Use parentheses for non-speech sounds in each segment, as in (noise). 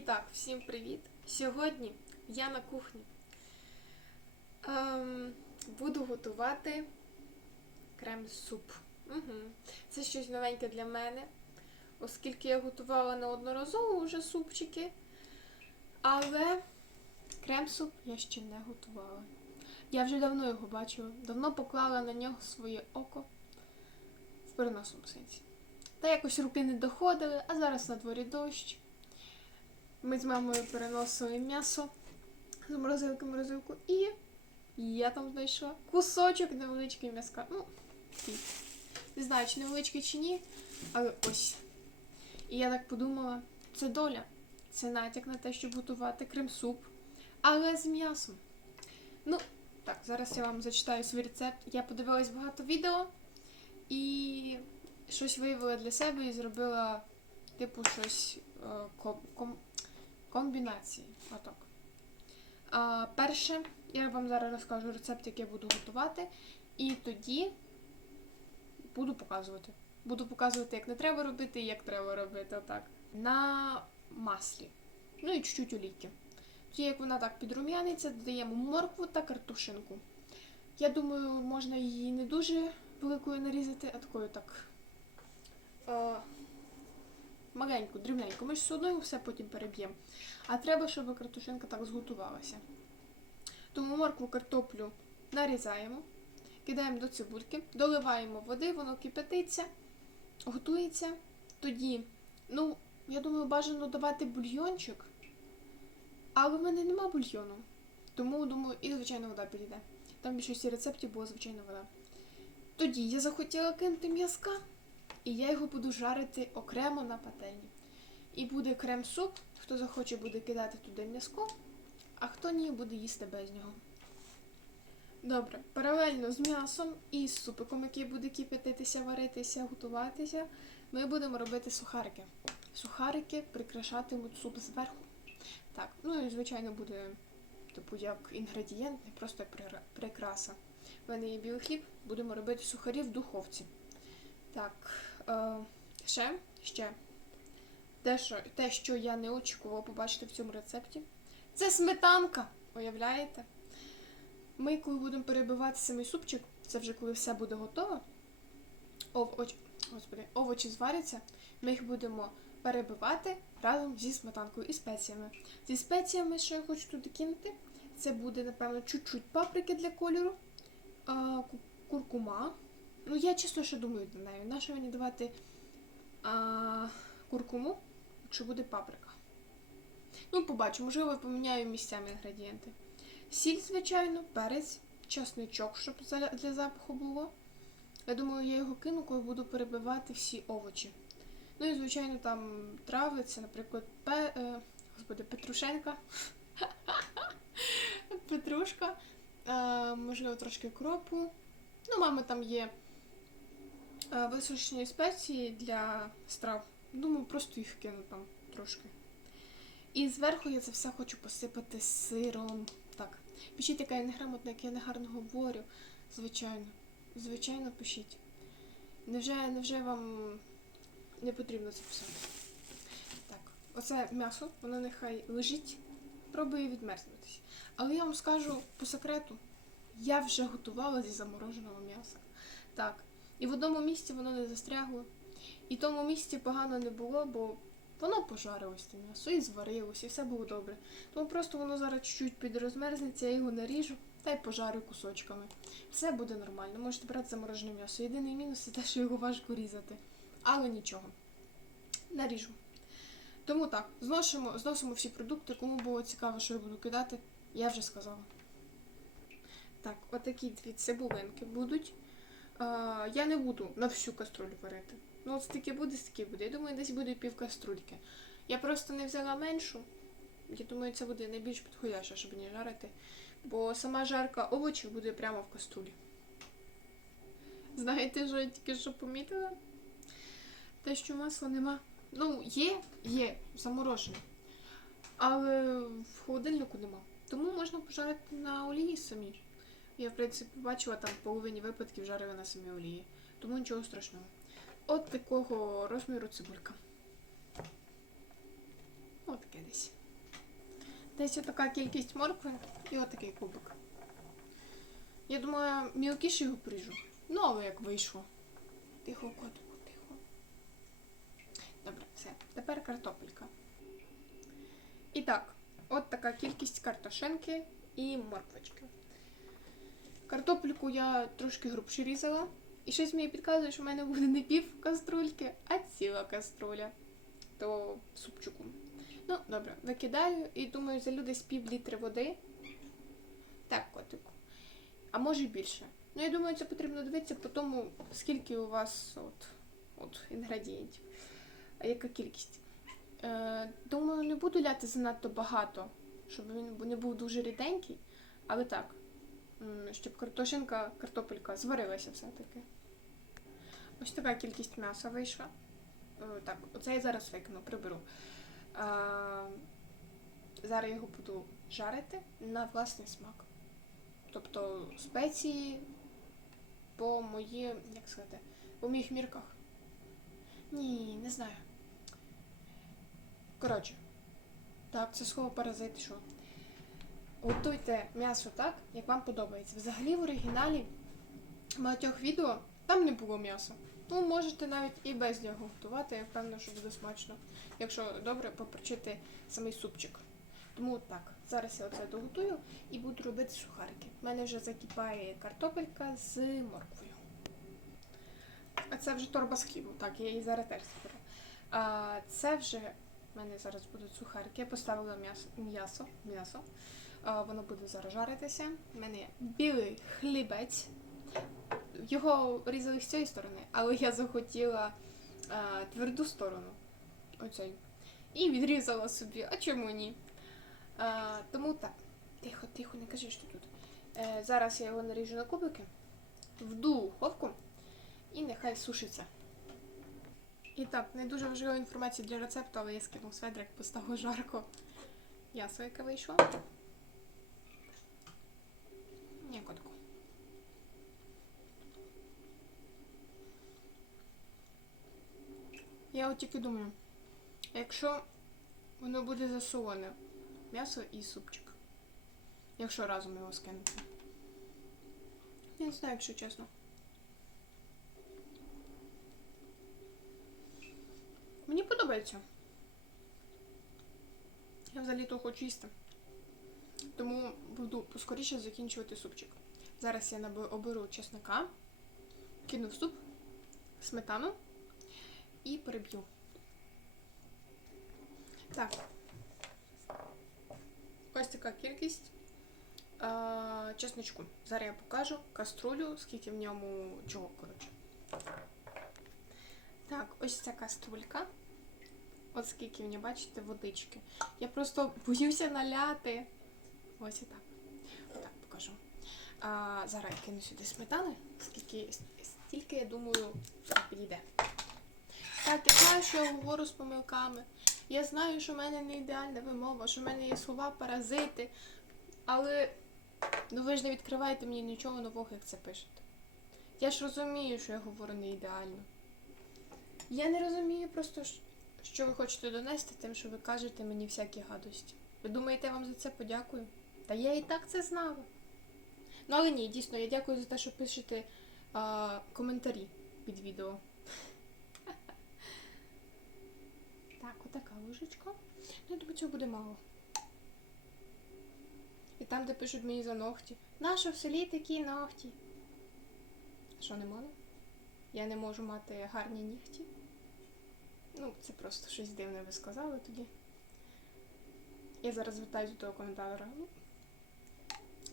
так, всім привіт! Сьогодні я на кухні ем, буду готувати крем-суп. Угу. Це щось новеньке для мене, оскільки я готувала неодноразово вже супчики, але крем-суп я ще не готувала. Я вже давно його бачила, давно поклала на нього своє око в переносному сенсі. Та якось руки не доходили, а зараз на дворі дощ. Ми з мамою переносили м'ясо з морозилки в морозилку і я там знайшла кусочок невеличкий м'яска. Ну. Не знаю, чи невеличкий чи ні, але ось. І я так подумала, це доля. Це натяк на те, щоб готувати крем-суп, але з м'ясом. Ну, так, зараз я вам зачитаю свій рецепт. Я подивилась багато відео і щось виявила для себе і зробила, типу, щось е, ком- ком- комбінації. Отак. А, перше, я вам зараз розкажу рецепт, який я буду готувати, і тоді буду показувати. Буду показувати, як не треба робити і як треба робити. Отак. На маслі. Ну і чуть-чуть олійки. Тоді, як вона так підрум'яниться, додаємо моркву та картошинку. Я думаю, можна її не дуже великою нарізати, а такою так. Маленьку, дрібненьку. Ми ж все одно його все потім переб'ємо. А треба, щоб картошинка так зготувалася. Тому моркву картоплю нарізаємо, кидаємо до цибульки, доливаємо води, воно кипятиться, готується. Тоді, ну, я думаю, бажано давати бульйончик, але в мене нема бульйону. Тому, думаю, і звичайно вода підійде. Там більшості рецептів була звичайна вода. Тоді я захотіла кинути м'язка, і я його буду жарити окремо на пательні. І буде крем-суп, хто захоче буде кидати туди м'язко, а хто ні, буде їсти без нього. Добре, паралельно з м'ясом і з супиком, який буде кипятитися, варитися, готуватися, ми будемо робити сухарики. Сухарики прикрашатимуть суп зверху. Так, ну і звичайно буде, типу, як інгредієнт, не просто прикраса. У мене є білий хліб, будемо робити сухарі в духовці. Так, е, ще, ще. Те що, те, що я не очікувала побачити в цьому рецепті, це сметанка. Уявляєте? Ми, коли будемо перебивати самий супчик, це вже коли все буде готово, овоч, господи, овочі зваряться, ми їх будемо перебивати разом зі сметанкою і спеціями. Зі спеціями, що я хочу туди кинути, це буде, напевно, чуть-чуть паприки для кольору, а, куркума. Ну, я чесно ще думаю над нею. На що мені давати а, куркуму, якщо буде паприка? Ну, побачу, можливо, я поміняю місцями інгредієнти. Сіль, звичайно, перець, часничок, щоб для запаху було. Я думаю, я його кину, коли буду перебивати всі овочі. Ну і, звичайно, там трави, це, наприклад, пе, е, господи, петрушенка. (laughs) Петрушка, е, можливо, трошки кропу. Ну, мами там є висушені спеції для страв. Думаю, просто їх кину там трошки. І зверху я це все хочу посипати сиром. Так. Пишіть, яка я неграмотна, як я негарно говорю. Звичайно. Звичайно, пишіть. Невже, невже вам не потрібно це писати? Так, оце м'ясо, воно нехай лежить, пробує відмерзнутися. Але я вам скажу по секрету, я вже готувала зі замороженого м'яса. Так. І в одному місці воно не застрягло. І тому місці погано не було, бо воно пожарилось те м'ясо і зварилось, і все було добре. Тому просто воно зараз чуть-чуть підрозмерзнеться, я його наріжу та й пожарю кусочками. Все буде нормально. Можете брати заморожене м'ясо. Єдиний мінус це те, що його важко різати. Але нічого. Наріжу. Тому так, зносимо, зносимо всі продукти. Кому було цікаво, що я буду кидати, я вже сказала. Так, отакі дві цибулинки будуть. А, я не буду на всю каструлю варити. Ну, от стільки буде, стільки буде. Я думаю, десь буде пів каструльки. Я просто не взяла меншу. Я думаю, це буде найбільш підходяще, щоб не жарити. Бо сама жарка овочів буде прямо в каструлі. Знаєте, що я тільки що помітила? Те, що масла нема. Ну, є, є, заморожене. Але в холодильнику нема. Тому можна пожарити на олії самі. Я, в принципі, бачила там в половині випадків жарили на самій олії. Тому нічого страшного. От такого розміру цибулька. От таке десь. Десь така кількість моркви і отакий кубик. Я думаю, мілкіше його поріжу. Ну, але як вийшло. Тихо, котику, тихо. Добре, все. Тепер картопелька. І так, от така кількість картошинки і морквочки. Картопельку я трошки грубше різала. І щось мені підказує, що в мене буде не пів каструльки, а ціла каструля. То супчику. Ну, добре, викидаю і думаю, залю десь пів літри води. Так, котику. А може більше. Ну, я думаю, це потрібно дивитися по тому, скільки у вас от, от інгредієнтів. А яка кількість. Е, думаю, не буду ляти занадто багато, щоб він не був дуже ріденький. Але так, щоб картошинка, картопелька зварилася все-таки. Ось така кількість м'яса вийшла. Так, оце я зараз викину, приберу. Зараз його буду жарити на власний смак. Тобто спеції по моїм, як сказати, по моїх мірках. Ні, не знаю. Коротше, так, це слово паразит, що. Готуйте м'ясо так, як вам подобається. Взагалі в оригіналі багатьох відео там не було м'яса. Ну, можете навіть і без нього готувати, я впевнена, що буде смачно, якщо добре поперчити самий супчик. Тому так, зараз я оце доготую і буду робити сухарики. У мене вже закипає картопелька з морквою. А це вже торба з хлібом, так, я її зараз теж зберу. А це вже в мене зараз будуть сухарики. Я поставила м'ясо, м'ясо, м'ясо. Воно буде зараз жаритися. У мене є білий хлібець. Його різали з цієї сторони, але я захотіла а, тверду сторону. Оцей. І відрізала собі. А чому ні? А, тому так. Тихо, тихо, не кажи, що тут. Е, зараз я його наріжу на кубики в духовку і нехай сушиться. І так, не дуже важлива інформація для рецепту, але я скинув сведрик, бо стало жарко. Ясо, яке вийшло. Ні, котку. Я от тільки думаю, якщо воно буде засолене, м'ясо і супчик. Якщо разом його скинути. Я не знаю, якщо чесно. Мені подобається. Я взагалі то хочу їсти. Тому буду поскоріше закінчувати супчик. Зараз я оберу чесника, кину в суп, сметану і переб'ю. Так. Ось така кількість а, чесночку. Зараз я покажу каструлю, скільки в ньому чого, коротше. Так, ось ця каструлька. От скільки в ній, бачите, водички. Я просто боюся наляти. Ось і так. Отак покажу. А, зараз я кину сюди сметани, скільки, стільки, я думаю, підійде. Так, я знаю, що я говорю з помилками. Я знаю, що в мене не ідеальна вимова, що в мене є слова паразити. Але ну ви ж не відкриваєте мені нічого нового, як це пишете. Я ж розумію, що я говорю не ідеально. Я не розумію просто, що ви хочете донести тим, що ви кажете мені всякі гадості. Ви думаєте, я вам за це подякую? Та я і так це знала. Ну, але ні, дійсно, я дякую за те, що пишете а, коментарі під відео. Так, отака ложечка. Ну, я думаю, цього буде мало. І там, де пишуть мені за ногті. Нащо в селі такі ногті? Що не можна? Я не можу мати гарні нігті. Ну, це просто щось дивне ви сказали тоді. Я зараз звертаюся до того коментатора. Ну,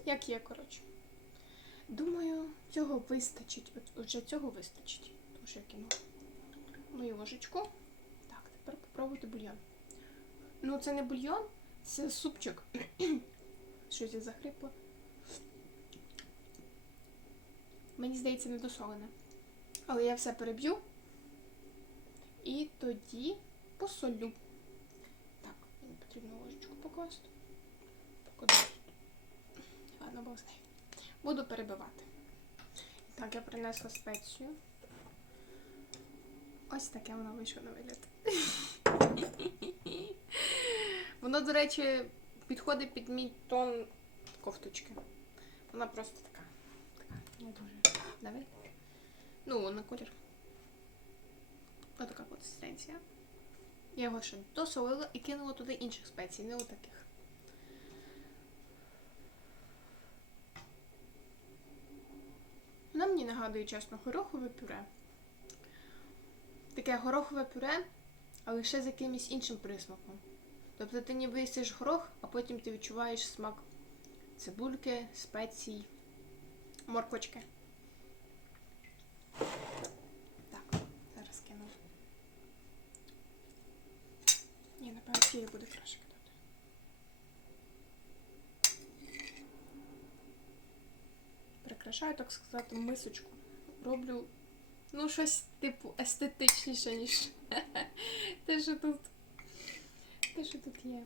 як є, коротше. Думаю, цього вистачить. От вже цього вистачить. Тому що я кину мою ложечку. Тепер попробуйте бульйон. Ну, це не бульйон, це супчик. (clears throat) Щось я захрипла. Мені здається, недосолене. Але я все переб'ю. І тоді посолю. Так, мені потрібно ложечку покласти. Покладу. Ладно, бог з. Буду перебивати. Так, я принесла спецію. Ось таке воно вийшло на вигляд. (laughs) Воно, до речі, підходить під мій тон кофточки. Вона просто така. Така, не дуже. Давай. Ну, на колір. Отака консистенція. Я його ще досолила і кинула туди інших спецій, не отаких. Вона мені нагадує чесно горохове пюре. Таке горохове пюре, але ще з якимось іншим присмаком. Тобто ти ніби їсиш горох, а потім ти відчуваєш смак цибульки, спецій, морквочки. Так, зараз кину. Ні, напевно, цієї буде краще кидати. Прикрашаю, так сказати, мисочку. Роблю ну щось типу естетичніше, ніж (laughs) те, що тут. Те, що тут є.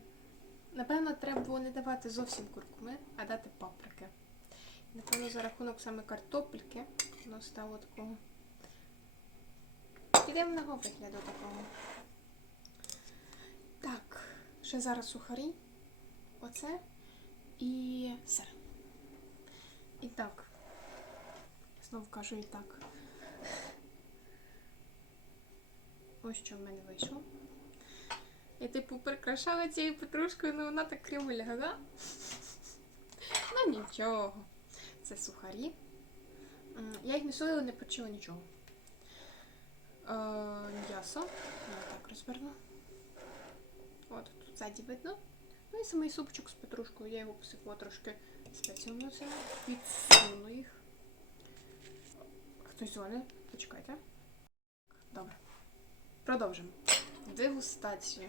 Напевно, треба було не давати зовсім куркуми, а дати паприки. Напевно, за рахунок саме картопельки воно стало такого підемного вигляду такого. Так, ще зараз сухарі. Оце і сир. І так. Знову кажу і так. Ось що в мене вийшло. Я типу прикрашала цією петрушкою, але вона так криво лягла. Ну нічого. Це сухарі. Я їх не солила, не почила нічого. Е, м'ясо. Я так розверну. От тут ззаді видно. Ну і самий супчик з петрушкою. Я його посипала трошки спеціями цим. Підсуну їх. Хтось дзвонить? Почекайте. Добре. Продовжимо. Дегустацію.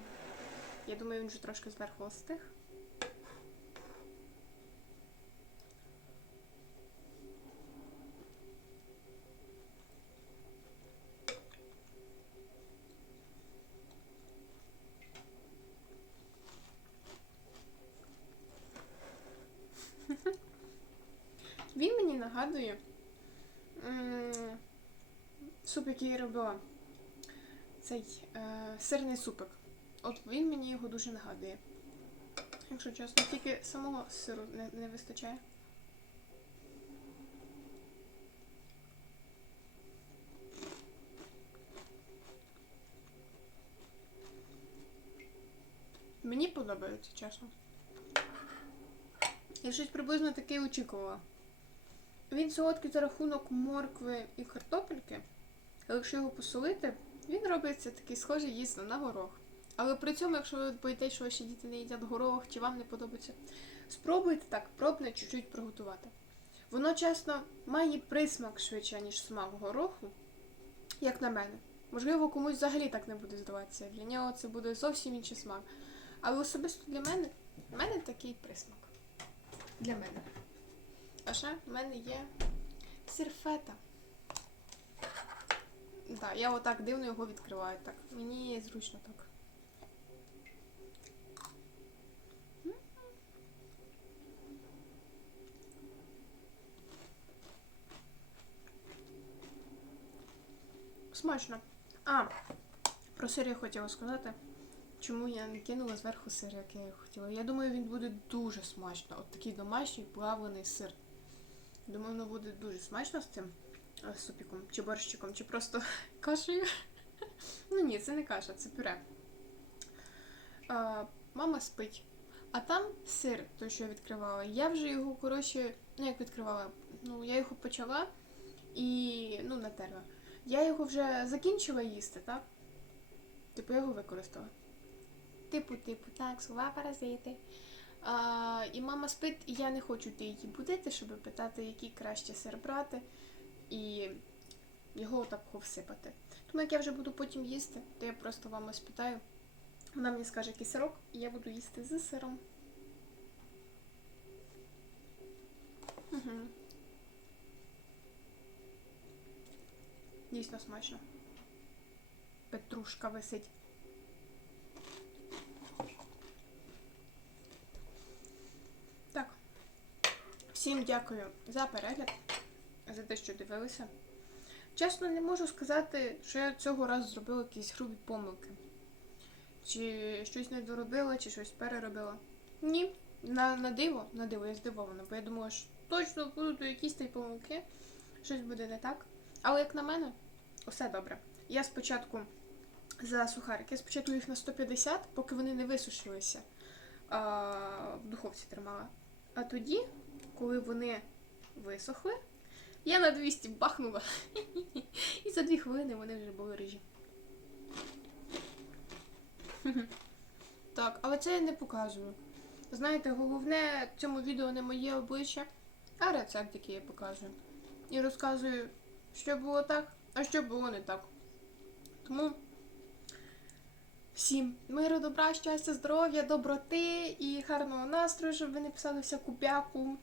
Я думаю, він вже трошки зверху остиг. Він мені нагадує суп, який я робила. Цей е, сирний супик. От він мені його дуже нагадує. Якщо чесно, тільки самого сиру не, не вистачає. Мені подобається, чесно. Я щось приблизно таке очікувала. Він солодкий за рахунок моркви і картопельки, але якщо його посолити, він робиться такий схожий дійсно на горох. Але при цьому, якщо ви боїтесь, що ваші діти не їдять горох, чи вам не подобається, спробуйте так пробне чуть-чуть приготувати. Воно, чесно, має присмак швидше, ніж смак гороху, як на мене. Можливо, комусь взагалі так не буде здаватися. Для нього це буде зовсім інший смак. Але особисто для мене, в мене такий присмак. Для мене. А ще в мене є сир Так, я отак дивно його відкриваю. Так. Мені зручно так. Смачно. А, про сир я хотіла сказати. Чому я не кинула зверху сир, як я хотіла. Я думаю, він буде дуже смачно. От такий домашній плавлений сир. Думаю, воно буде дуже смачно з цим супіком, чи борщиком, чи просто (laughs) кашею. Ну ні, це не каша, це пюре. А, мама спить. А там сир, той, що я відкривала. Я вже його, коротше, ну як відкривала, ну я його почала і ну, натерла. Я його вже закінчила їсти, так? Типу, я його використала. Типу, типу, так, слова паразити. А, і мама спить, і я не хочу її будити, щоб питати, який краще сир брати, і його так всипати. Тому як я вже буду потім їсти, то я просто вам спитаю. Вона мені скаже, який сирок, і я буду їсти з сиром. Угу. Дійсно смачно. Петрушка висить. Так. Всім дякую за перегляд, за те, що дивилися. Чесно, не можу сказати, що я цього разу зробила якісь грубі помилки. Чи щось не доробила, чи щось переробила. Ні, На, на диво, на диво, я здивована, бо я думала, що точно будуть якісь та й помилки, щось буде не так. Але як на мене, усе добре. Я спочатку за сухарики, я спочатку їх на 150, поки вони не висушилися, а, в духовці тримала. А тоді, коли вони висохли, я на 200 бахнула. І за 2 хвилини вони вже були рижі. Так, але це я не показую. Знаєте, головне в цьому відео не моє обличчя, а рецепт, який я показую. І розказую, що було так, а що було не так. Тому всім миру, добра, щастя, здоров'я, доброти і гарного настрою, щоб ви не писали всяку бяку.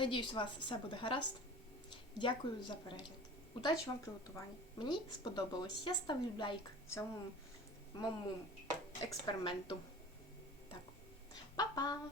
Надіюсь, у вас все буде гаразд. Дякую за перегляд. Удачі вам при готуванні. Мені сподобалось. Я ставлю лайк цьому моєму експерименту. Так. Па-па!